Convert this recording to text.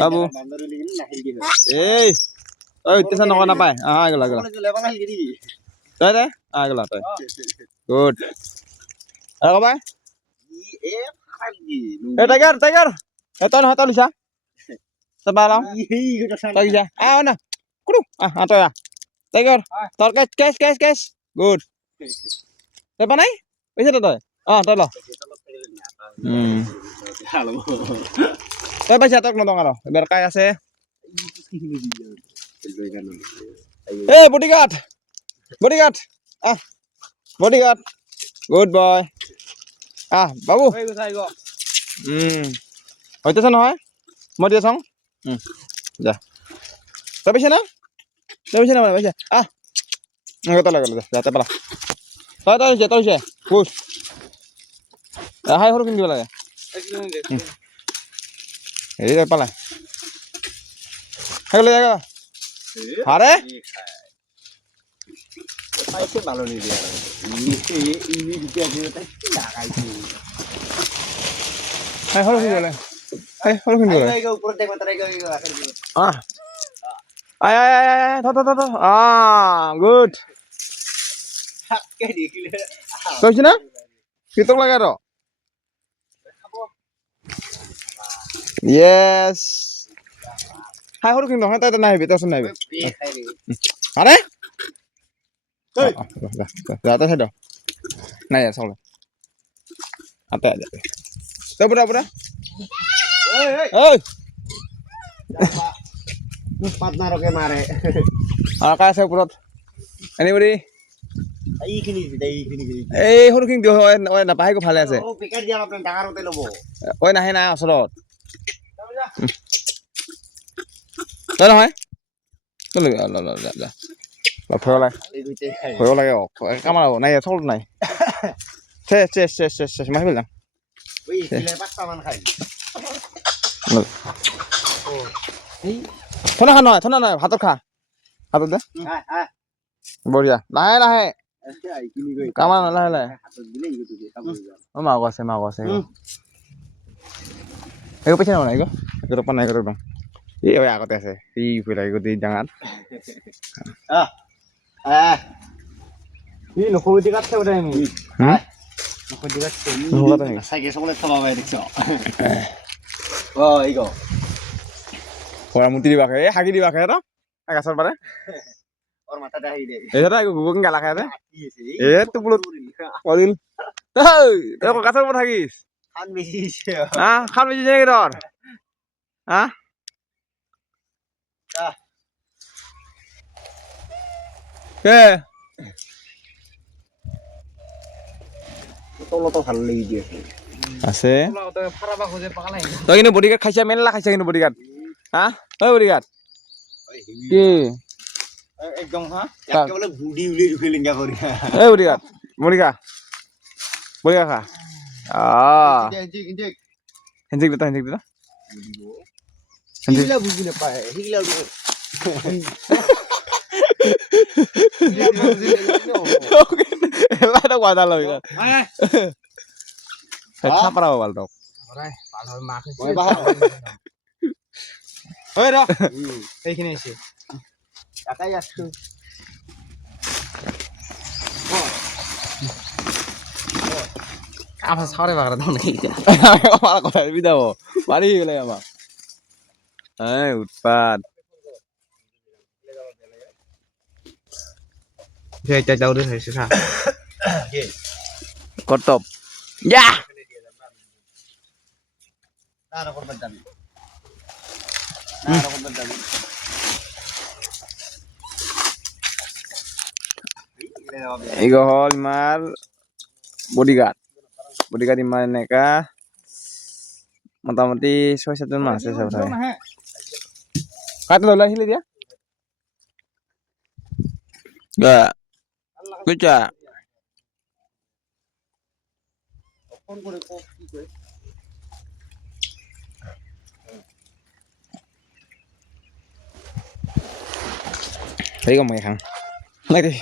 বাবু এই ঐ উঠতেছ নকৰা নাপায় গলা তই দে গলা তই গুড আৰু কবাই টাইগাৰ টাইগাৰ তই নহয় তই লিছা তই বালাও তই যা না কুড়ু তই টাইগাৰ তোৰ কেচ কেচ কেচ গুড তই পা নাই পইচা তই তই ল তই পাইছা তক নদং আৰু বেৰকাই আছে এই bodyguard bodyguard bodyguard good boy বাবু হইতেছে নহয় মই দি আছং যা তই পাইছা না তই পাইছা না মানে পাইছা তই লাগে যা তই পালা তই হৈছে পুষ হাই সৰু কিনি দিব লাগে হেৰি তই পালা লৈ যা আরে পাইছে ভালো নিদি আর ইনি দিতে আছে তাই লাগাইছে হলো কি বলে হলো কি বলে আই উপর দেখ মাত্রা আয় আয় আয় আয় ধর ধর ধর গুড কে দেখিলে কইছ না কিতক লাগা র ইয়েস হাই হলো কি নহয় তাই নাইবি তছ নাইবি আরে Rata saya dah. Nah ya soalnya. Apa aja. Tuh pura. Hei. Partner oke mare. Akak saya purut. Anybody? Ini. Huru king dio napahay ko phale ase. Pikir dia apne dangar hote lobo. Nahe na asolot. Tao nahoy. Tolo la. ভয় লাগে comer নাই চল নাই মাৰি পেলাম ঠনা নহয় ভাতত খা হাতত দে বঢ়িয়া লাহে লাহে কামাৰ লাহে লাহে মাক আছে এইটো পইচা নাই এইটো নাই একদম এই আগতে আছে এই গোটেই ডাঙৰ ই নখুটি কাটছে ওটা আমি নখুটি কাটছে সাইকেল সকলে থবা ভাই দেখছো ইগো ওরা মুতি দিবাকে এ হাগি দিবাকে তো গাছৰ পাৰে ওর মাথাটা হাগি দে এটা গুগন গালা খায় দে এ তো বুলত করিল এই গাছৰ পৰা থাকিস খান বেছিছে খান বেছিছে কি তোৰ কে তলতো ভাল লাগি দি আছে তই কিন্তু বডিগাৰ্ড খাইছা মেলা খাইছা কিন্তু বডিগাৰ্ড বডিগাৰ্ড কি একদম একেবাৰে বুডি উলি ৰুখিলিঙ্গা কৰি বডিগাৰ্ড বডিগাৰ্ড খা হেঞ্জিক দিতা হিগিলা বুঝি নাপায় হিগিলা এটা কথা লই না ছাপরা বাল তো ওই র এইখানে এসে একাই আসছো আমার সারে বাগরা দাও নাকি আমার কথা বিদাও বাড়ি গেলে আমার উৎপাত এটা দাও রে হইছে না কর্তব ইয়া তার উপর বাদ দাবি এইগো হল মার বডিগার্ড ইমান এনেকা মোটামুটি ৬-৭ জন আছে সব কাটে লই আহিলে দিয়া বুঝছা ফোন করে কি কই এই গো মই খাম লাগে